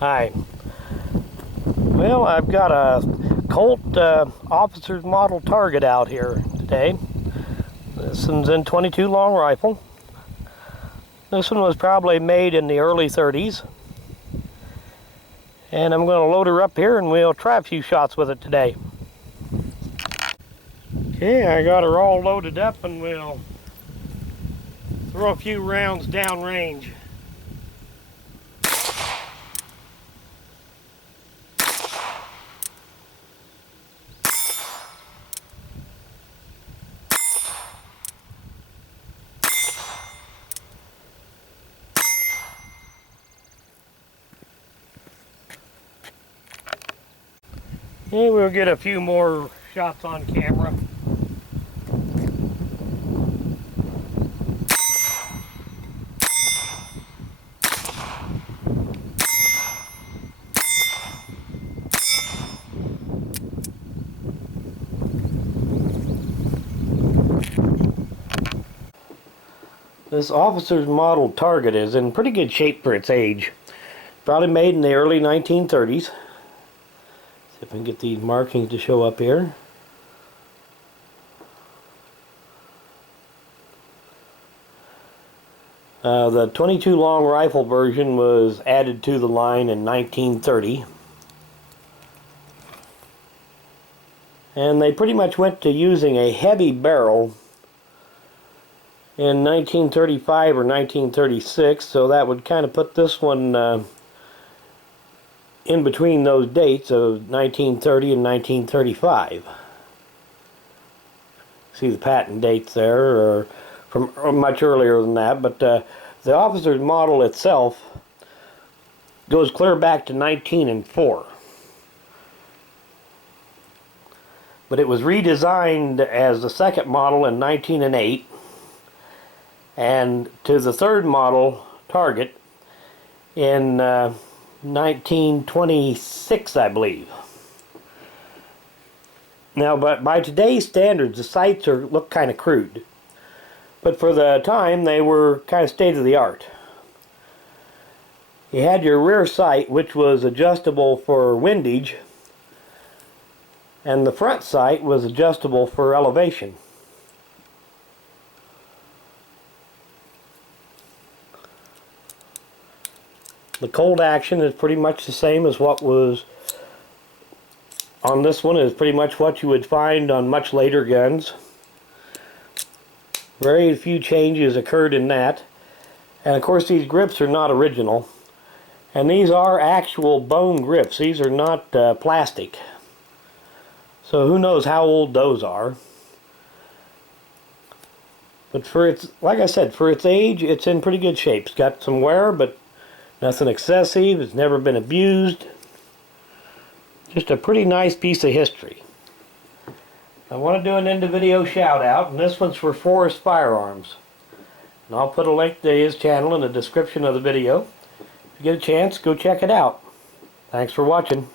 Hi. Well, I've got a Colt Officer's model target out here today. This one's in .22 long rifle. This one was probably made in the early 30s. And I'm going to load her up here and we'll try a few shots with it today. Okay, I got her all loaded up and we'll throw a few rounds downrange. And we'll get a few more shots on camera. This Officer's model target is in pretty good shape for its age. Probably made in the early 1930s. See if I can get these markings to show up here. The .22 long rifle version was added to the line in 1930. And they pretty much went to using a heavy barrel in 1935 or 1936, so that would kind of put this one in between those dates of 1930 and 1935. See the patent dates there, or from much earlier than that, but the Officer's model itself goes clear back to 1904. But it was redesigned as the second model in 1908, and to the third model target in 1926, I believe. Now, but by today's standards, the sights look kind of crude, but for the time they were kind of state of the art. You had your rear sight, which was adjustable for windage, and the front sight was adjustable for elevation. The Colt action is pretty much the same as what was on this one. Is pretty much what you would find on much later guns. Very few changes occurred in that. And of course these grips are not original. And these are actual bone grips. These are not plastic. So who knows how old those are. But for its, like I said, for its age, it's in pretty good shape. It's got some wear, but nothing excessive. It's never been abused. Just a pretty nice piece of history. I want to do an end of video shout out, and this one's for Forrest Firearms. And I'll put a link to his channel in the description of the video. If you get a chance, go check it out. Thanks for watching.